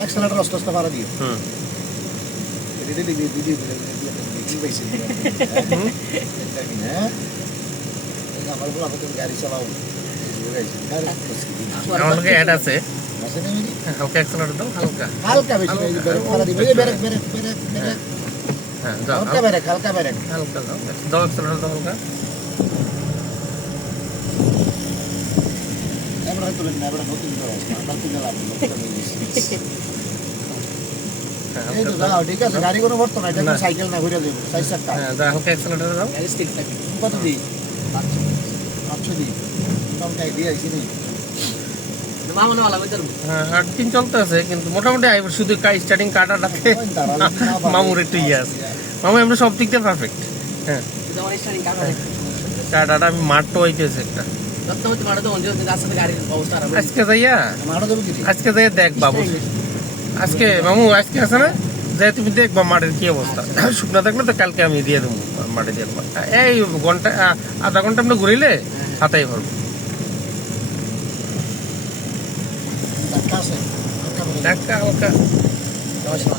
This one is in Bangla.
অ্যাক্সেলারেটর আস্তে আস্তে বাড়া দিও। এটা দিবি ভিডিও করে দেখি পাইছি। হ্যাঁ আমার বলা তুমি গাড়ি চালাও আমাকে অ্যাড আছে আছে না মেরি হালকা অ্যাক্সেলারেটর দাও হালকা হালকা বেশি ব্রেক ফেলা দিবি ব্রেক ব্রেক ব্রেক ব্রেক হ্যাঁ দাও হালকা ব্রেক হালকা দাও দাও অ্যাক্সেলারেটর দাও হালকা এবারে তুলে না এবারে নতুন দাও আমরা তুলে লাভ এই তো দাও ঠিক আছে গাড়ি কোনো বর্ত না এটা সাইকেল না ঘুরে যাবে সাইজ চাকা হ্যাঁ দাও হালকা অ্যাক্সেলারেটর দাও গাড়ি স্টিক থাকে কত দি 500 দি কম টাই দিয়ে আইছি নি মামনে वाला বেতর হ্যাঁ 8 দিন চলতে আছে কিন্তু মোটামুটি আইবার শুধু স্টার্টিং কাটাটাতে মামুর একটু আছে মামু আমরা সব দিক দিয়ে পারফেক্ট হ্যাঁ এটা আমার স্টার্টিং কাটাটা আমি মারটো হইতেছে একটা দত্তমতি মারটো অঞ্জ রাস্তাতে গাড়ির অবস্থা খারাপ আজকে যাইয়া মারটো দেব কি আজকে যাইয়া দেখ বাবু আজকে মামু আজকে আছে না যাই তুমি দেখবা মাঠের কি অবস্থা শুকনা থাকলে তো কালকে আমি দিয়ে দেবো মাঠে দিয়ে দেবো এই ঘন্টা আধা ঘন্টা আমরা ঘুরিলে হাতাই ভরবো ধাক্কা আছে টাকা হালকা নমস্কার